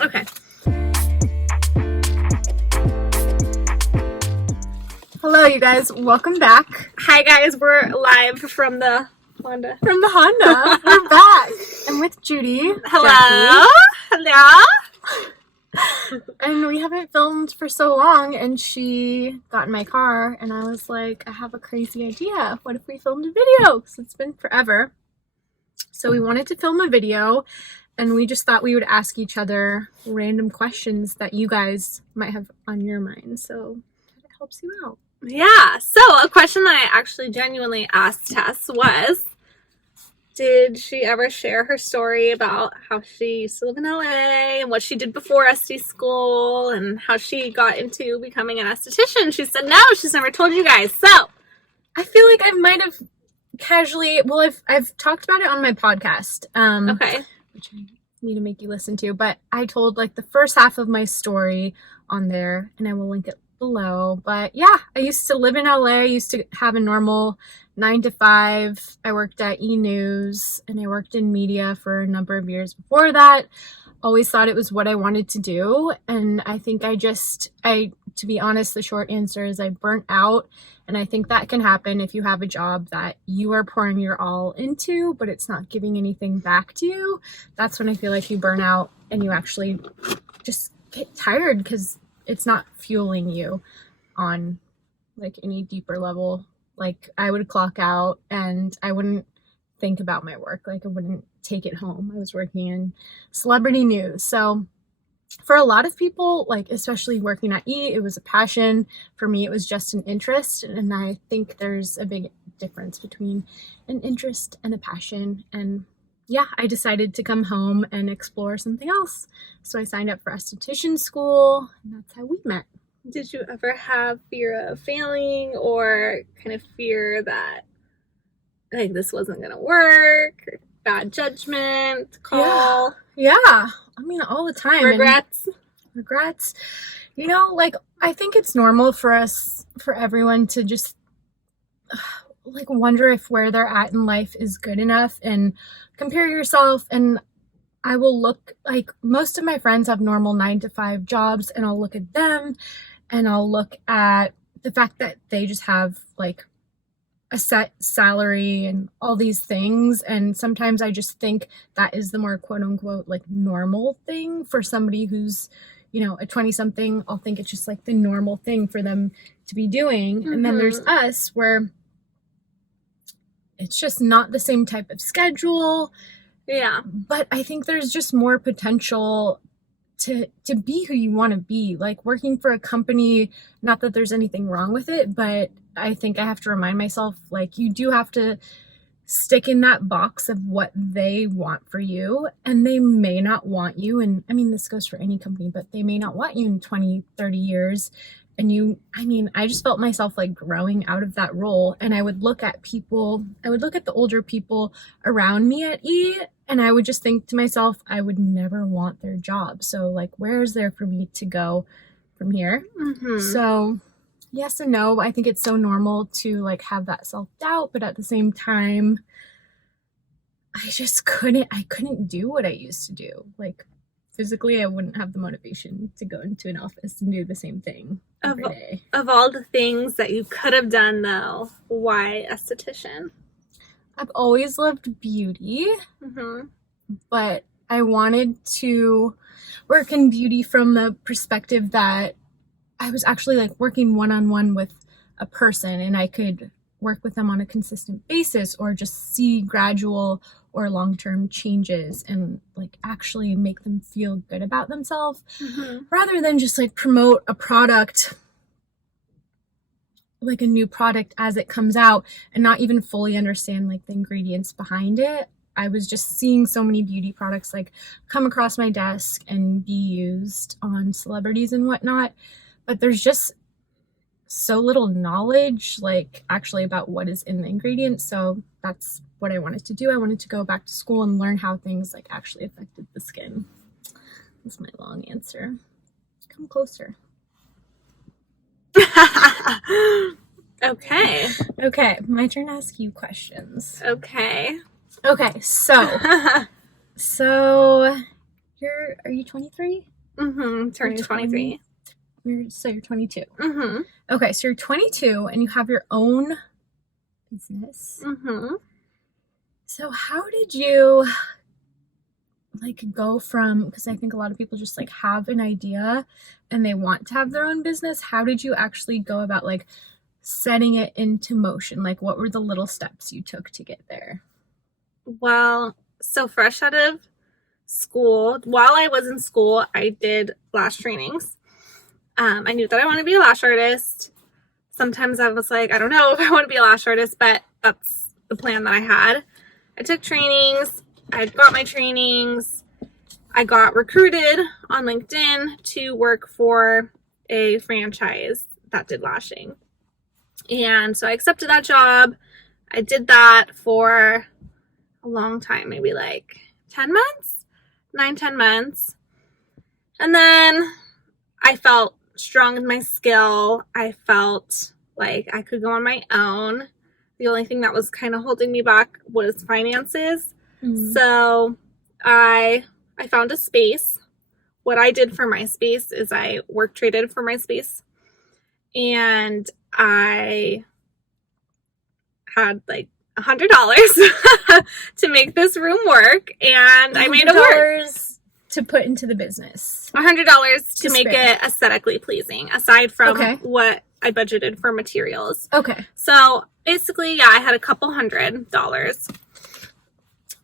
Okay. Hello, you guys. Welcome back. Hi, guys. We're live from the Honda. We're back. I'm with Judy. Hello. Jacky, Hello. and we haven't filmed for so long, and she got in my car, and I was like, I have a crazy idea. What if we filmed a video? So it's been forever. So we wanted to film a video, and we just thought we would ask each other random questions that you guys might have on your mind. So it helps you out. Yeah. So a question that I actually genuinely asked Tess was, did she ever share her story about how she used to live in LA and what she did before SD school and how she got into becoming an esthetician? She said no, she's never told you guys. So I feel like I might have casually, well, I've talked about it on my podcast. okay. Which I need to make you listen to, but I told like the first half of my story on there, and I will link it below. But yeah, I used to live in LA. I used to have a normal 9 to 5. I worked at E-News, and I worked in media for a number of years before that. Always thought it was what I wanted to do, and I think to be honest, the short answer is I burnt out. And I think that can happen if you have a job that you are pouring your all into, but it's not giving anything back to you. That's when I feel like you burn out and you actually just get tired because it's not fueling you on like any deeper level. Like I would clock out and I wouldn't think about my work. Like I wouldn't take it home. I was working in celebrity news. So for a lot of people, like especially working at E, it was a passion. For me, it was just an interest. And I think there's a big difference between an interest and a passion. And yeah, I decided to come home and explore something else. So I signed up for esthetician school, and that's how we met. Did you ever have fear of failing or kind of fear that like this wasn't going to work, or bad judgment call? Yeah. I mean, all the time. Regrets? Regrets. You know, like, I think it's normal for everyone to just, like, wonder if where they're at in life is good enough and compare yourself. And I will look, like, most of my friends have normal 9 to 5 jobs, and I'll look at them, and I'll look at the fact that they just have, like, a set salary and all these things, and sometimes I just think that is the more quote-unquote like normal thing for somebody who's, you know, a 20-something. I'll think it's just like the normal thing for them to be doing. And then there's us, where it's just not the same type of schedule. Yeah, but I think there's just more potential to be who you want to be. Like working for a company, not that there's anything wrong with it, but I think I have to remind myself, like, you do have to stick in that box of what they want for you, and they may not want you. And I mean, this goes for any company, but they may not want you in 20, 30 years. And I just felt myself like growing out of that role. And I would look at the older people around me at E, and I would just think to myself, I would never want their job. So like, where is there for me to go from here? So yes and no. I think it's so normal to like have that self-doubt, but at the same time, I couldn't do what I used to do. Like physically, I wouldn't have the motivation to go into an office and do the same thing every day. Of all the things that you could have done though, why esthetician? I've always loved beauty, but I wanted to work in beauty from the perspective that I was actually like working one-on-one with a person, and I could work with them on a consistent basis or just see gradual or long-term changes and like actually make them feel good about themselves, rather than just like promote a product, like a new product as it comes out, and not even fully understand like the ingredients behind it. I was just seeing so many beauty products like come across my desk and be used on celebrities and whatnot, but there's just so little knowledge like actually about what is in the ingredients. So that's what I wanted to do. I wanted to go back to school and learn how things like actually affected the skin. That's my long answer. Come closer. Okay. Okay, my turn to ask you questions. Okay, so are you 23? Turned 23. So you're 22. Mm-hmm. Okay, so you're 22 and you have your own business. Mm-hmm. So how did you like go from, because I think a lot of people just like have an idea and they want to have their own business. How did you actually go about like setting it into motion? Like what were the little steps you took to get there? Well, so fresh out of school, while I was in school, I did lash trainings. I knew that I wanted to be a lash artist. Sometimes I was like, I don't know if I want to be a lash artist, but that's the plan that I had. I took trainings. I got my trainings. I got recruited on LinkedIn to work for a franchise that did lashing. And so I accepted that job. I did that for a long time, maybe like 10 months, 9-10 months. And then I felt strong in my skill. I felt like I could go on my own. The only thing that was kind of holding me back was finances. So I found a space. What I did for my space is I work traded for my space, and I had like $100 to make this room work, and I made it work. To put into the business. $100 to make it aesthetically pleasing, aside from what I budgeted for materials. Okay. So basically, yeah, I had a couple $100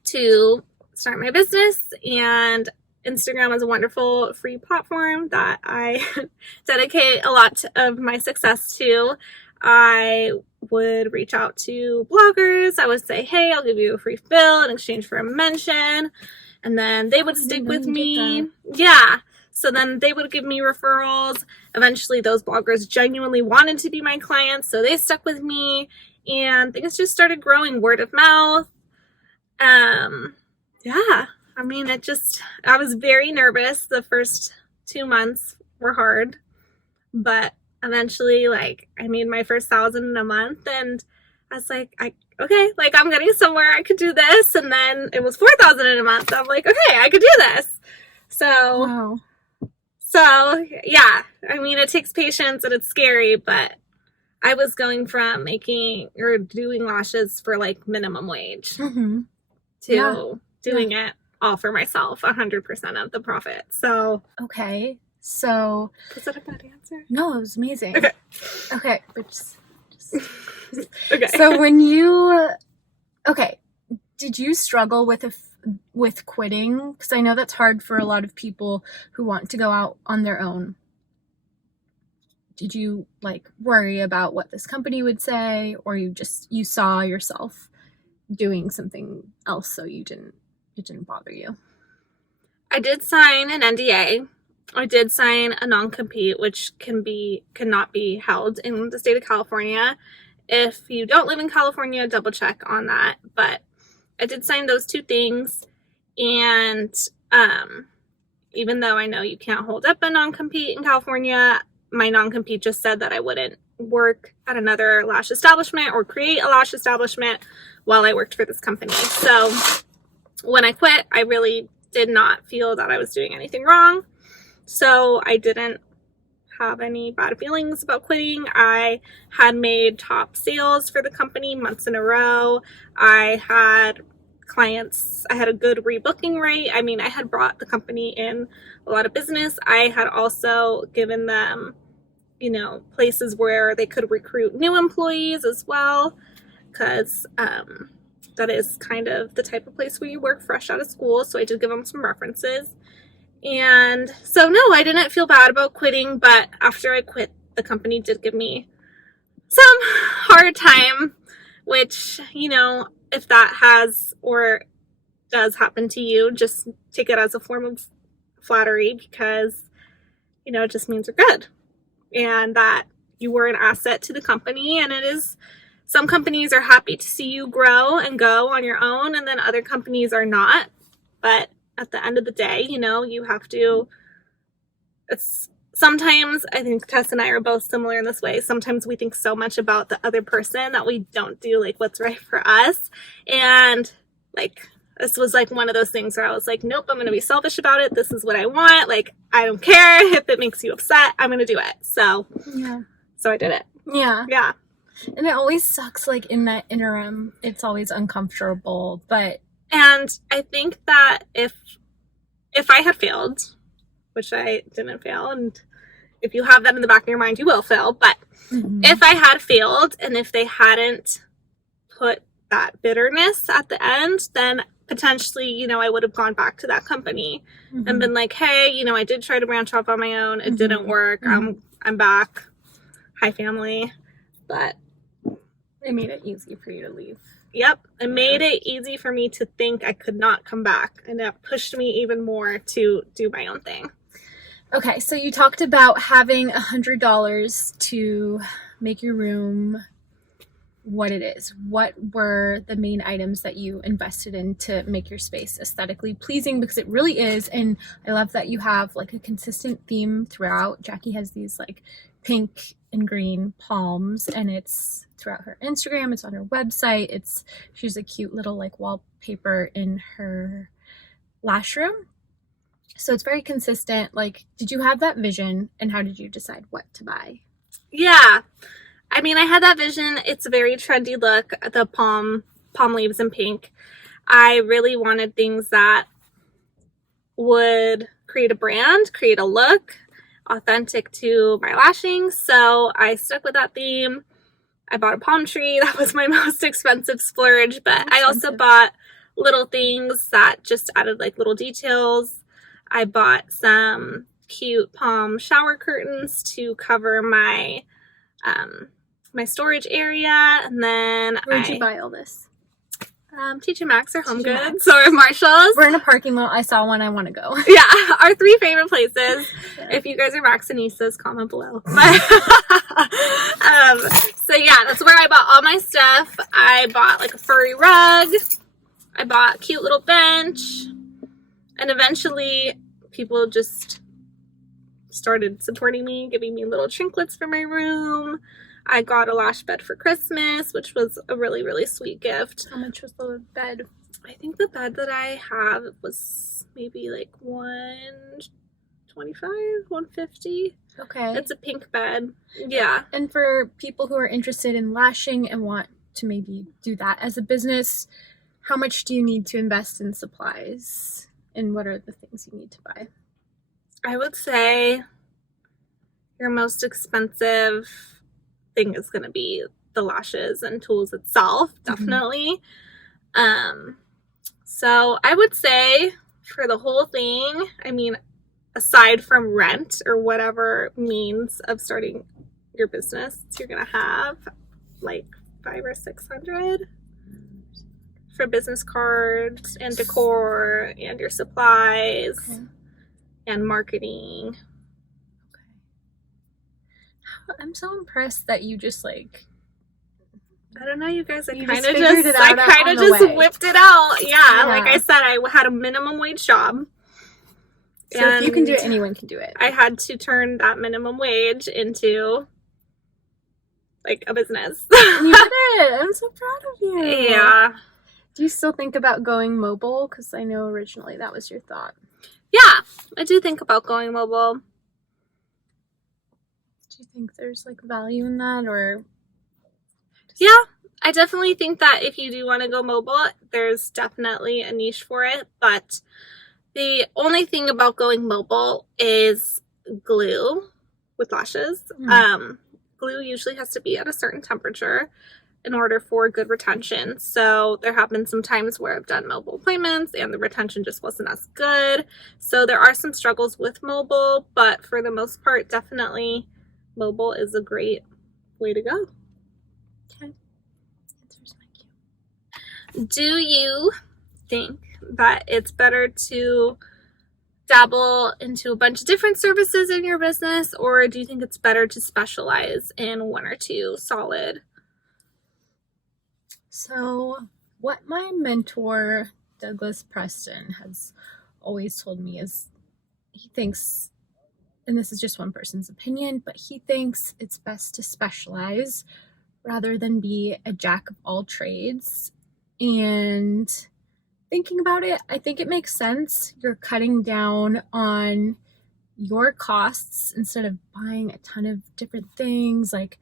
to start my business, and Instagram is a wonderful free platform that I dedicate a lot of my success to. I would reach out to bloggers. I would say, hey, I'll give you a free fill in exchange for a mention. And then they would stick with me. Yeah. So then they would give me referrals. Eventually, those bloggers genuinely wanted to be my clients, so they stuck with me. And things just started growing, word of mouth. Yeah. I mean, I was very nervous. The first 2 months were hard. But eventually, like, I made my first 1,000 in a month, and I was like, okay, like, I'm getting somewhere. I could do this. And then it was 4,000 in a month. I'm like, okay, I could do this. So, wow. So yeah, I mean, it takes patience and it's scary, but I was going from making or doing lashes for like minimum wage to doing it all for myself, 100% of the profit. So, okay. So, was that a bad answer? No, it was amazing. Okay, but just okay. So did you struggle with quitting? Because I know that's hard for a lot of people who want to go out on their own. Did you like worry about what this company would say, or you saw yourself doing something else, so it didn't bother you? I did sign an NDA. I did sign a non-compete, which cannot be held in the state of California. If you don't live in California, double check on that. But I did sign those two things. And even though I know you can't hold up a non-compete in California, my non-compete just said that I wouldn't work at another lash establishment or create a lash establishment while I worked for this company. So when I quit, I really did not feel that I was doing anything wrong. So I didn't have any bad feelings about quitting. I had made top sales for the company months in a row. I had clients. I had a good rebooking rate. I mean, I had brought the company in a lot of business. I had also given them, places where they could recruit new employees as well, because that is kind of the type of place where you work fresh out of school. So I did give them some references. And so, no, I didn't feel bad about quitting, but after I quit, the company did give me some hard time, which, if that has or does happen to you, just take it as a form of flattery, because, it just means you're good and that you were an asset to the company. And some companies are happy to see you grow and go on your own, and then other companies are not. But at the end of the day, you have to, sometimes I think Tess and I are both similar in this way. Sometimes we think so much about the other person that we don't do like what's right for us. And like This was like one of those things where I was like, nope, I'm going to be selfish about it. This is what I want. Like, I don't care if it makes you upset. I'm going to do it. So I did it. Yeah. Yeah. And it always sucks, like, in that interim. It's always uncomfortable, but... And I think that if I had failed, which I didn't fail, and if you have that in the back of your mind, you will fail, but if I had failed and if they hadn't put that bitterness at the end, then potentially, you know, I would have gone back to that company and been like, hey, you know, I did try to branch off on my own. It didn't work. I'm back. Hi, family. But it made it easy for you to leave. Yep. It made it easy for me to think I could not come back. And that pushed me even more to do my own thing. Okay, so you talked about having $100 to make your room what it is. What were the main items that you invested in to make your space aesthetically pleasing? Because it really is. And I love that you have like a consistent theme throughout. Jacky has these like pink and green palms, and it's throughout her Instagram. It's on her website. She's a cute little like wallpaper in her lash room. So it's very consistent. Like, did you have that vision, and how did you decide what to buy? Yeah. I mean, I had that vision. It's a very trendy look, the palm leaves in pink. I really wanted things that would create a brand, create a look, authentic to my lashing. So I stuck with that theme. I bought a palm tree. That was my most expensive splurge, but I also bought little things that just added like little details. I bought some cute palm shower curtains to cover my my storage area, and then Where'd you buy all this? TJ Maxx or Home Goods or Marshalls. We're in a parking lot. I saw one. I want to go. Yeah, our 3 favorite places. Yeah. If you guys are Maxxinistas, comment below. But, so yeah, that's where I bought all my stuff. I bought like a furry rug. I bought a cute little bench. And eventually, people just started supporting me, giving me little trinkets for my room. I got a lash bed for Christmas, which was a really, really sweet gift. How much was the bed? I think the bed that I have was maybe like $125, $150. Okay. It's a pink bed. Yeah. And for people who are interested in lashing and want to maybe do that as a business, how much do you need to invest in supplies? And what are the things you need to buy? I would say your most expensive thing is going to be the lashes and tools itself, definitely. So I would say for the whole thing, I mean, aside from rent or whatever means of starting your business, you're going to have like $500 or $600 for business cards and decor and your supplies and marketing. I'm so impressed that you just like, I don't know, you guys, I kind of just whipped it out. Yeah, like I said, I had a minimum wage job. So if you can do it, anyone can do it. I had to turn that minimum wage into like a business. You did it. I'm so proud of you. Yeah. Do you still think about going mobile? Because I know originally that was your thought. Yeah, I do think about going mobile. Do you think there's like value in that, or? Yeah, I definitely think that if you do want to go mobile, there's definitely a niche for it. But the only thing about going mobile is glue with lashes. Glue usually has to be at a certain temperature in order for good retention. So there have been some times where I've done mobile appointments and the retention just wasn't as good. So there are some struggles with mobile, but for the most part, definitely mobile is a great way to go. Okay. Do you think that it's better to dabble into a bunch of different services in your business, or do you think it's better to specialize in 1 or 2 solid? So what my mentor, Douglas Preston, has always told me is he thinks, and this is just one person's opinion, but he thinks it's best to specialize rather than be a jack of all trades. And thinking about it, I think it makes sense. You're cutting down on your costs instead of buying a ton of different things like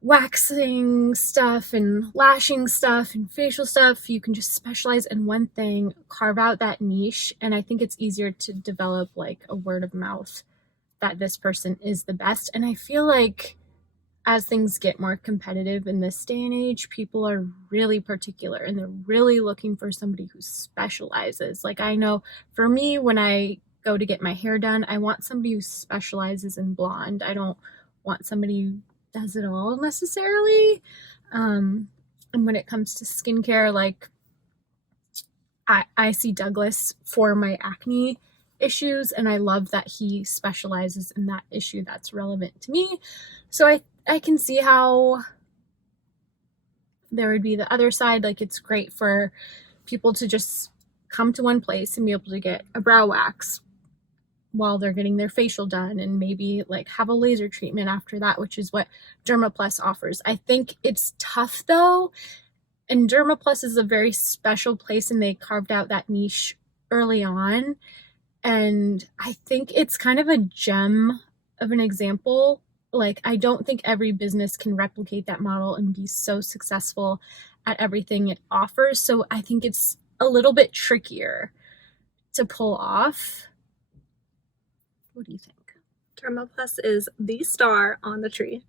waxing stuff and lashing stuff and facial stuff. You can just specialize in one thing, carve out that niche, and I think it's easier to develop like a word of mouth that this person is the best. And I feel like as things get more competitive in this day and age, people are really particular and they're really looking for somebody who specializes. Like, I know for me, when I go to get my hair done, I want somebody who specializes in blonde. I don't want somebody who does it all necessarily. And when it comes to skincare, like I see Douglas for my acne issues, and I love that he specializes in that issue that's relevant to me. So I can see how there would be the other side. Like, it's great for people to just come to one place and be able to get a brow wax while they're getting their facial done, and maybe like have a laser treatment after that, which is what Dermaplus offers. I think it's tough though, and Dermaplus is a very special place, and they carved out that niche early on, and I think it's kind of a gem of an example. Like, I don't think every business can replicate that model and be so successful at everything it offers. So I think it's a little bit trickier to pull off. What do you think? Dermaplus is the star on the tree.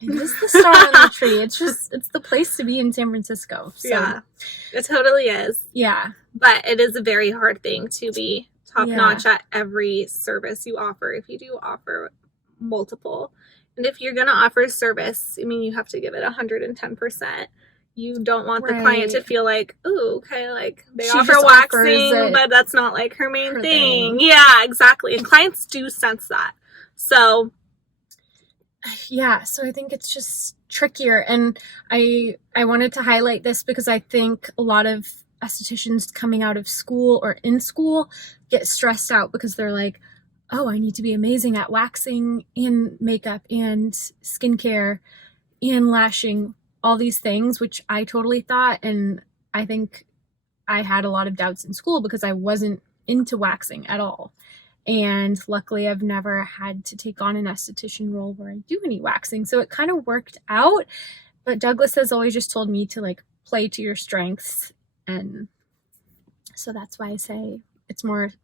It is the star on the tree. It's the place to be in San Francisco. So, yeah, it totally is. Yeah. But it is a very hard thing to be top-notch at every service you offer if you do offer multiple. And if you're going to offer service, I mean, you have to give it 110%. You don't want the client to feel like, ooh, okay, like they offer waxing, but that's not like her main thing. Yeah, exactly. And clients do sense that. So yeah, so I think it's just trickier. And I wanted to highlight this because I think a lot of estheticians coming out of school or in school get stressed out because they're like, oh, I need to be amazing at waxing and makeup and skincare and lashing, all these things, which I totally thought. And I think I had a lot of doubts in school because I wasn't into waxing at all. And luckily I've never had to take on an esthetician role where I do any waxing. So it kind of worked out. But Douglas has always just told me to like play to your strengths. And so that's why I say it's more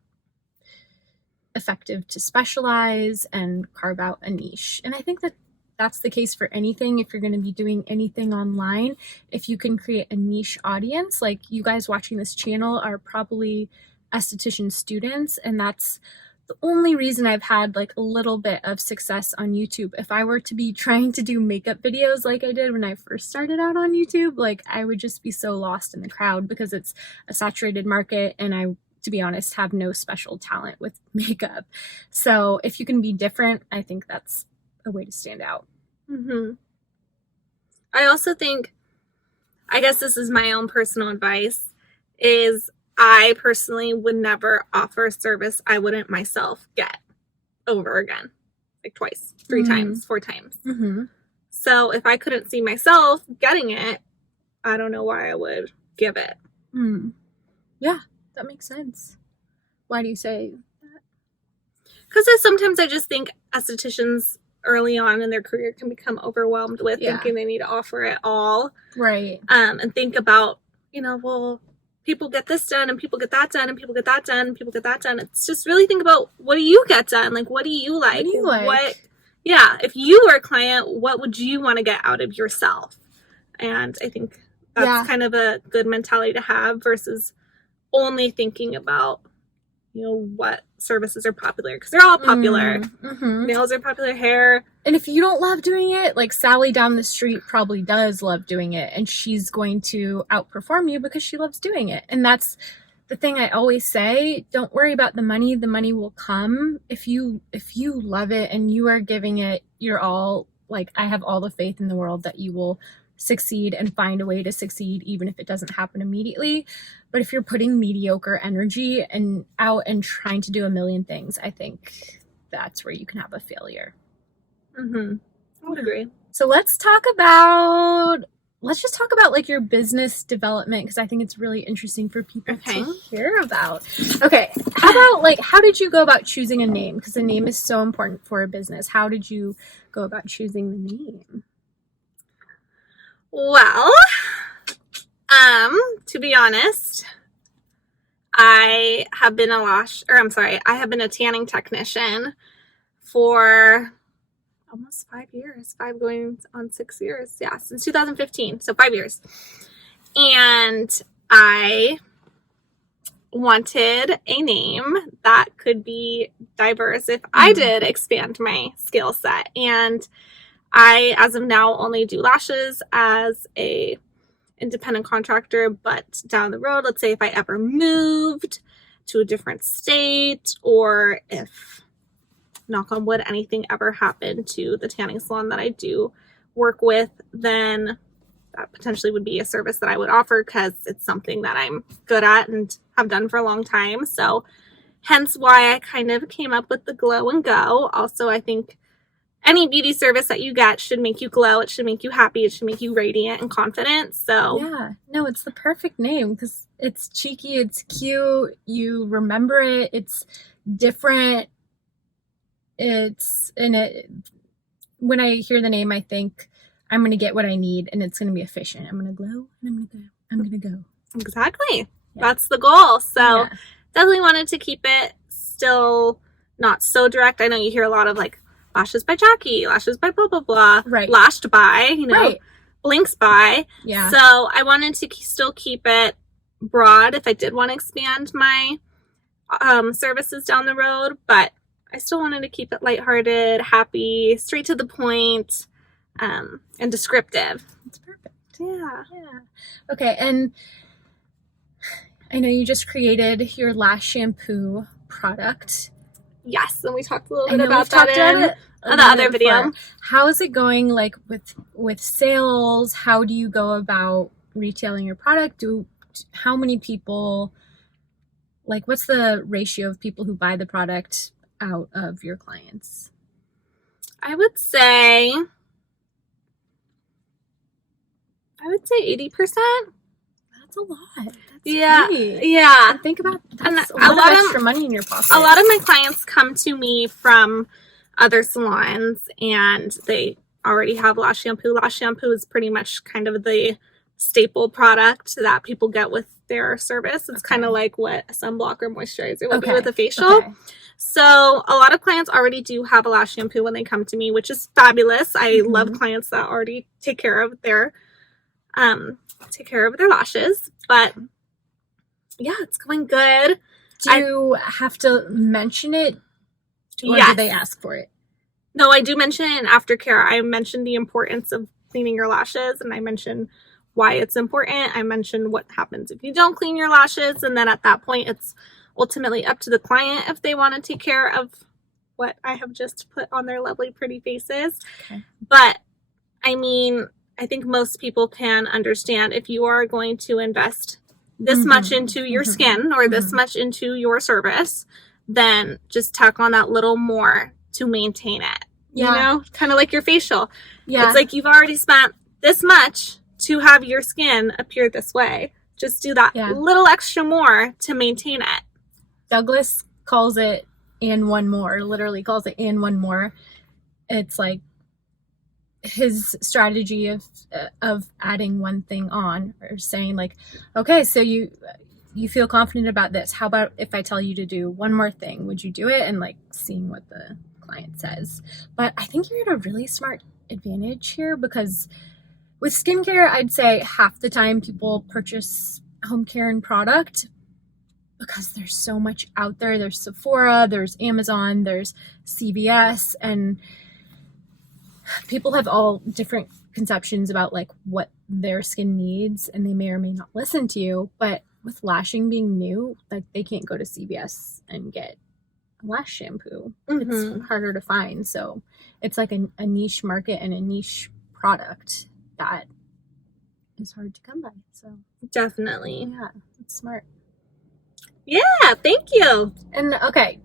effective to specialize and carve out a niche. And I think that that's the case for anything. If you're going to be doing anything online, if you can create a niche audience, like you guys watching this channel are probably esthetician students, and that's the only reason I've had like a little bit of success on YouTube. If I were to be trying to do makeup videos like I did when I first started out on YouTube, like I would just be so lost in the crowd because it's a saturated market, and I, to be honest, have no special talent with makeup. So if you can be different, I think that's a way to stand out. I also think, I guess this is my own personal advice, is I personally would never offer a service I wouldn't myself get over again, like twice, 3 times, 4 times. So if I couldn't see myself getting it, I don't know why I would give it. Yeah, that makes sense. Why do you say that? Because sometimes I just think estheticians early on in their career can become overwhelmed with thinking they need to offer it all. Right. And think about, you know, well, people get this done and people get that done and people get that done and people get that done. It's just really think about, what do you get done? Like, what do you like? What do you like? If you were a client, what would you want to get out of yourself? And I think that's kind of a good mentality to have versus only thinking about, you know, what services are popular, because they're all popular. Nails are popular, hair. And if you don't love doing it, like Sally down the street probably does love doing it, and she's going to outperform you because she loves doing it. And that's the thing I always say, don't worry about the money will come. If you love it and you are giving it your all, like I have all the faith in the world that you will succeed and find a way to succeed even if it doesn't happen immediately. But if you're putting mediocre energy and out and trying to do a million things, I think that's where you can have a failure. I would agree. So let's talk about let's just talk about like your business development, because I think it's really interesting for people to hear about. Okay, how about like, how did you go about choosing a name? Because the name is so important for a business. How did you go about choosing the name? Well, to be honest, I have been I have been a tanning technician for almost 5 years, 5 going on 6 years. Yeah, since 2015, so 5 years. And I wanted a name that could be diverse if I did expand my skill set. And I, as of now, only do lashes as a independent contractor, but down the road, let's say if I ever moved to a different state, or if, knock on wood, anything ever happened to the tanning salon that I do work with, then that potentially would be a service that I would offer, because it's something that I'm good at and have done for a long time. So hence why I kind of came up with the Glow and Go. Also, I think any beauty service that you get should make you glow. It should make you happy. It should make you radiant and confident. So yeah, no, it's the perfect name because it's cheeky, it's cute, you remember it, it's different. When I hear the name, I think I'm going to get what I need and it's going to be efficient. I'm going to glow and I'm going to go. Exactly. Yeah. That's the goal. So definitely wanted to keep it still not so direct. I know you hear a lot of like lashes by Jacky, lashes by blah, blah, blah, lashed by, blinks by. Yeah. So I wanted to still keep it broad if I did want to expand my services down the road, but I still wanted to keep it lighthearted, happy, straight to the point, and descriptive. That's perfect. Yeah. Okay, and I know you just created your lash shampoo product. Yes, and we talked a little bit about that in the other video. How is it going, like with sales? How do you go about retailing your product? How many people, like, what's the ratio of people who buy the product out of your clients? I would say 80%. That's a lot. That's great. And think about that's a lot of extra money in your pocket. A lot of my clients come to me from other salons and they already have lash shampoo. Lash shampoo is pretty much kind of the staple product that people get with their service. It's kind of like what a sunblock or moisturizer would be with a facial. So a lot of clients already do have a lash shampoo when they come to me, which is fabulous. I love clients that already take care of their lashes. But yeah, it's going good. Do you have to mention it, or do they ask for it? No, I do mention it in aftercare. I mention the importance of cleaning your lashes, and I mention why it's important. I mention what happens if you don't clean your lashes, and then at that point, it's ultimately up to the client if they want to take care of what I have just put on their lovely, pretty faces. Okay. But I mean, I think most people can understand if you are going to invest this much into your skin or this much into your service, then just tack on that little more to maintain it. You know, kind of like your facial. Yeah. It's like you've already spent this much to have your skin appear this way. Just do that little extra more to maintain it. Douglas calls it and one more, literally calls it and one more. It's like his strategy of adding one thing on, or saying like, okay, so you feel confident about this. How about if I tell you to do one more thing? Would you do it? And like seeing what the client says. But I think you're at a really smart advantage here, because with skincare, I'd say half the time people purchase home care and product because there's so much out there. There's Sephora, there's Amazon, there's CVS, and people have all different conceptions about like what their skin needs, and they may or may not listen to you. But with lashing being new, like they can't go to CVS and get a lash shampoo. It's harder to find. So it's like a niche market and a niche product that is hard to come by. So definitely. Yeah, it's smart. Yeah, thank you. And okay,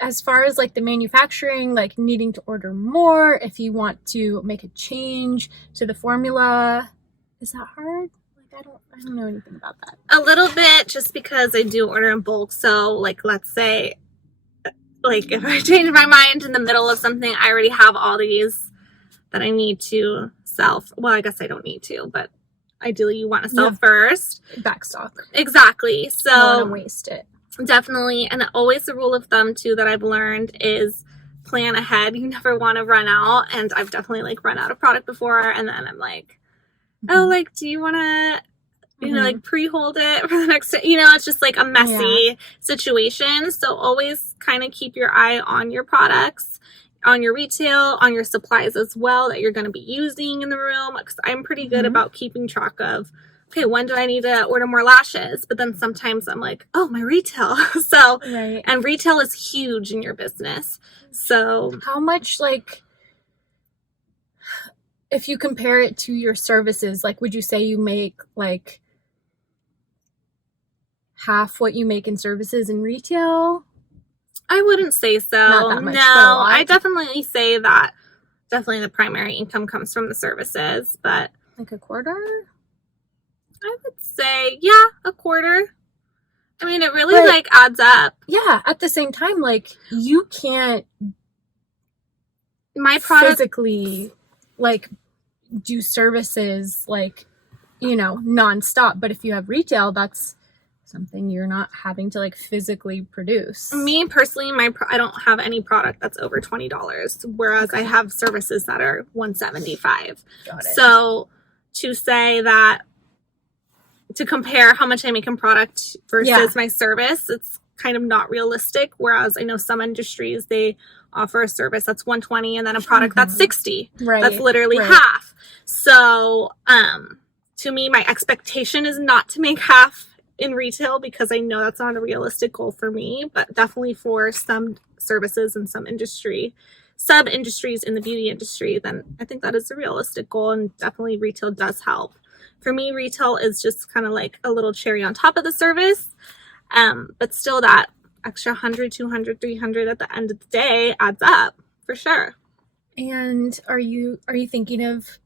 as far as like the manufacturing, like needing to order more, if you want to make a change to the formula, Is that hard? Like, I don't know anything about that. A little bit, just because I do order in bulk. So, like, let's say, like, if I change my mind in the middle of something, I already have all these that I need to sell. Well, I guess I don't need to, but ideally you want to sell first. Backstock. Exactly. So don't want to waste it. Definitely. And always the rule of thumb too that I've learned is plan ahead. You never want to run out. And I've definitely like run out of product before. And then I'm like, oh, like, do you want to, you know, like pre-hold it for the next, you know, it's just like a messy situation. So always kind of keep your eye on your products, on your retail, on your supplies as well that you're going to be using in the room. Because I'm pretty good about keeping track of, okay, when do I need to order more lashes? But then sometimes I'm like, oh, my retail. So, and retail is huge in your business. So how much, like, if you compare it to your services, like, would you say you make like half what you make in services in retail? I wouldn't say so. Not that much, no, I definitely say that definitely the primary income comes from the services, but like a quarter? I would say, yeah, a quarter. I mean, it really like adds up. Yeah, at the same time, like, you can't physically like do services like, you know, nonstop. But if you have retail, that's something you're not having to like physically produce. Me personally, I don't have any product that's over $20, whereas I have services that are $175. Got it. So to say that, to compare how much I make in product versus my service, it's kind of not realistic. Whereas I know some industries, they offer a service that's $120 and then a product that's $60. That's literally half. So to me, my expectation is not to make half in retail because I know that's not a realistic goal for me, but definitely for some services and some sub-industries in the beauty industry, then I think that is a realistic goal, and definitely retail does help. For me, retail is just kind of like a little cherry on top of the service, but still that extra 100, 200, 300 at the end of the day adds up for sure. And are you thinking of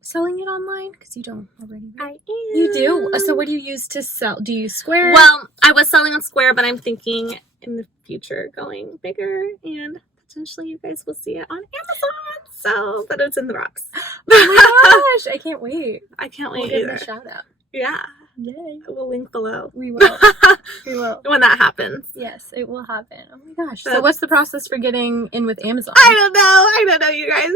selling it online? Because you don't already. I am. You do? So what do you use to sell? Do you use Square? Well, I was selling on Square, but I'm thinking in the future going bigger, and potentially you guys will see it on Amazon. So, but it's in the box. Oh my gosh, I can't wait. I can't wait We'll give either. it a shout out. Yeah. Yay. We'll link below. We will. We will. When that happens. Yes, it will happen. Oh my gosh. So what's the process for getting in with Amazon? I don't know, you guys.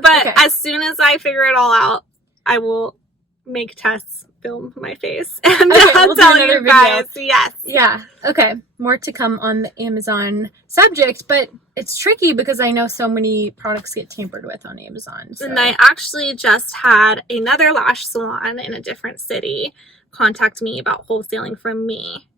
But as soon as I figure it all out, I will make Tess film my face and we'll tell you guys. Yes. Yeah. Okay. More to come on the Amazon subject, but it's tricky because I know so many products get tampered with on Amazon. So. And I actually just had another lash salon in a different city contact me about wholesaling from me.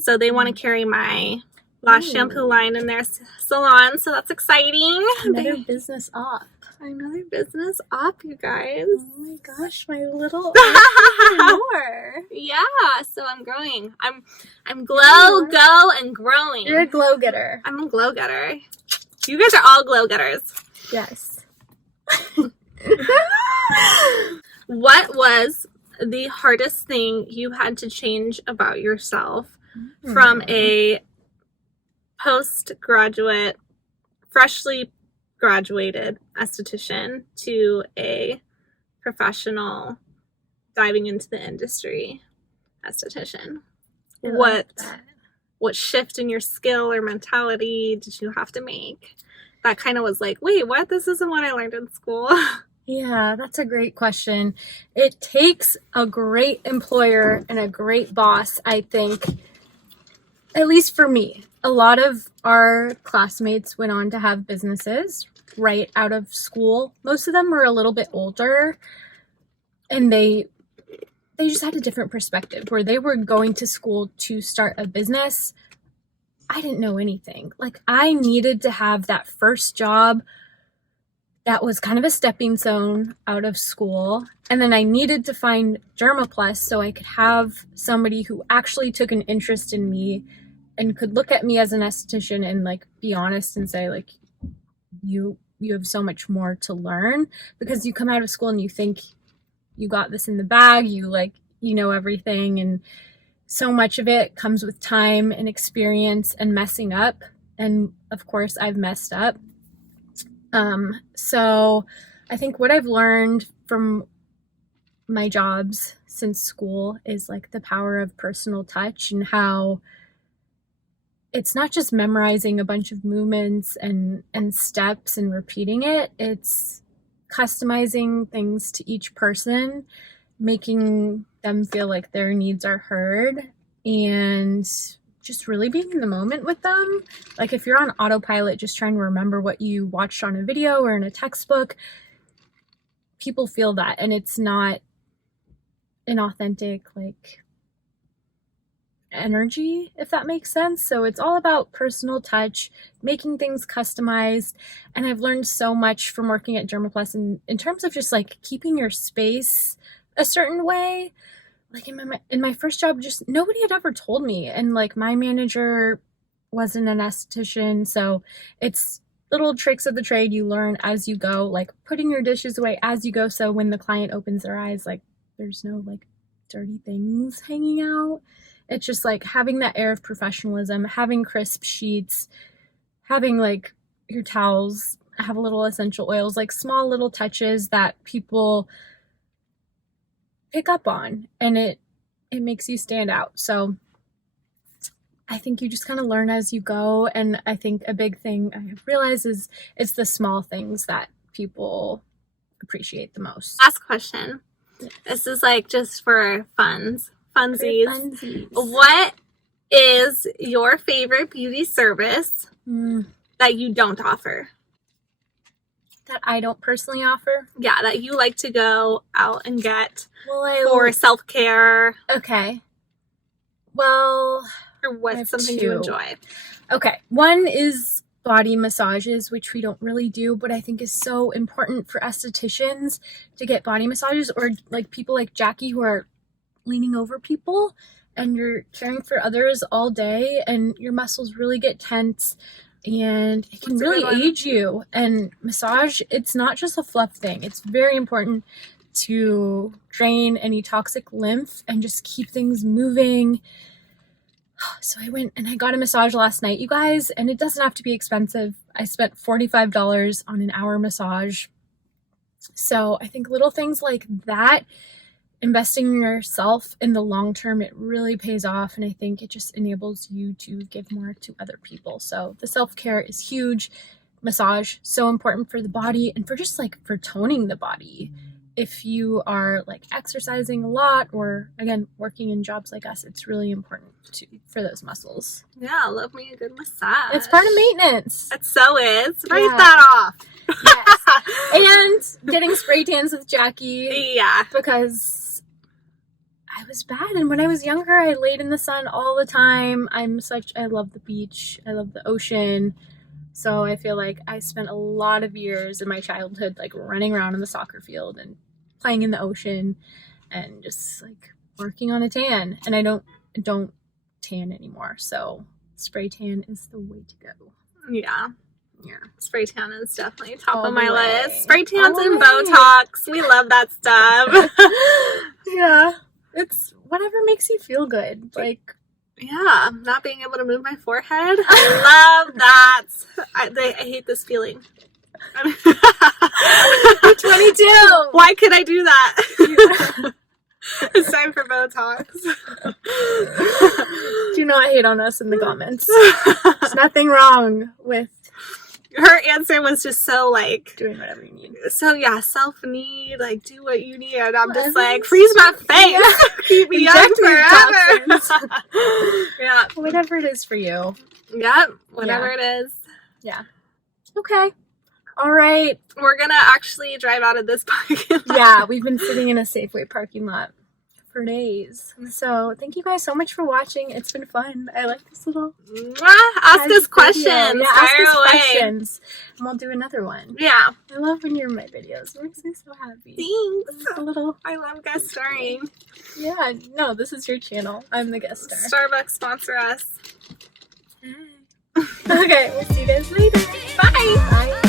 So they want to carry my lash shampoo line in their salon. So that's exciting. Another business op. Another business op, you guys. Oh my gosh, my little entrepreneur. Yeah, so I'm growing. I'm go and growing. You're a glow getter. I'm a glow getter. You guys are all glow getters. Yes. What was the hardest thing you had to change about yourself from a postgraduate, freshly graduated esthetician to a professional diving into the industry esthetician? What shift in your skill or mentality did you have to make that kind of was like, wait, what? This isn't what I learned in school. Yeah, that's a great question. It takes a great employer and a great boss, I think, at least for me. A lot of our classmates went on to have businesses right out of school. Most of them were a little bit older, and they just had a different perspective where they were going to school to start a business. I didn't know anything. Like, I needed to have that first job that was kind of a stepping stone out of school. And then I needed to find Dermaplus so I could have somebody who actually took an interest in me and could look at me as an esthetician and like be honest and say like, you have so much more to learn, because you come out of school and you think you got this in the bag, you know everything, and so much of it comes with time and experience and messing up. And of course I've messed up. So I think what I've learned from my jobs since school is like the power of personal touch, and how it's not just memorizing a bunch of movements and steps and repeating it. It's customizing things to each person, making them feel like their needs are heard, and just really being in the moment with them. Like if you're on autopilot just trying to remember what you watched on a video or in a textbook, people feel that, and it's not an authentic like energy, if that makes sense. So it's all about personal touch, making things customized. And I've learned so much from working at Dermaplus in terms of just like keeping your space a certain way. Like in my first job, just nobody had ever told me, and like my manager wasn't an esthetician, so it's little tricks of the trade you learn as you go, like putting your dishes away as you go, so when the client opens their eyes, like there's no like dirty things hanging out. It's just like having that air of professionalism, having crisp sheets, having like your towels have a little essential oils, like small little touches that people pick up on, and it makes you stand out. So I think you just kind of learn as you go. And I think a big thing I have realized is it's the small things that people appreciate the most. Last question. This is like just for funsies. What is your favorite beauty service that you don't offer? That I don't personally offer? Yeah, that you like to go out and get for self-care. Okay. Well, or what's something you enjoy? Okay. One is body massages, which we don't really do, but I think is so important for estheticians to get body massages, or like people like Jacky who are leaning over people and you're caring for others all day and your muscles really get tense and it can really age you. And massage, it's not just a fluff thing. It's very important to drain any toxic lymph and just keep things moving. So I went and I got a massage last night, you guys, and it doesn't have to be expensive. I spent $45 on an hour massage. So I think little things like that, investing in yourself in the long term, it really pays off. And I think it just enables you to give more to other people. So the self-care is huge. Massage, so important for the body and for just like for toning the body. If you are like exercising a lot or again working in jobs like us, it's really important for those muscles. Yeah, love me a good massage. It's part of maintenance. It so is. Write that off. Yes. And getting spray tans with Jacky. Yeah. Because I was bad, and when I was younger I laid in the sun all the time. I love the beach. I love the ocean. So I feel like I spent a lot of years in my childhood like running around in the soccer field and playing in the ocean and just like working on a tan. And I don't tan anymore. So spray tan is the way to go. Yeah. Yeah. Spray tan is definitely top All of my the way. list. Spray tans and Botox. We love that stuff. Yeah. It's whatever makes you feel good. Like, yeah, not being able to move my forehead. I love that. I hate this feeling. I'm 22. Why could I do that? It's time for Botox. Do not hate on us in the comments. There's nothing wrong with her answer was just so like doing whatever you need. So yeah, self-need, like do what you need. And I'm just like, freeze my face. Yeah. Keep me young forever. Yeah. Whatever it is for you. Yep. Whatever it is. Yeah. Okay. All right. We're gonna actually drive out of this parking lot. Yeah, we've been sitting in a Safeway parking lot for days. So thank you guys so much for watching. It's been fun. I like this little ask us questions. Yeah, ask us questions. And we'll do another one. Yeah. I love when you're in my videos. It makes me so happy. Thanks. A little. I love guest starring. Yeah, no, this is your channel. I'm the guest star. Starbucks sponsor us. Okay, we'll see you guys later. Bye. Bye.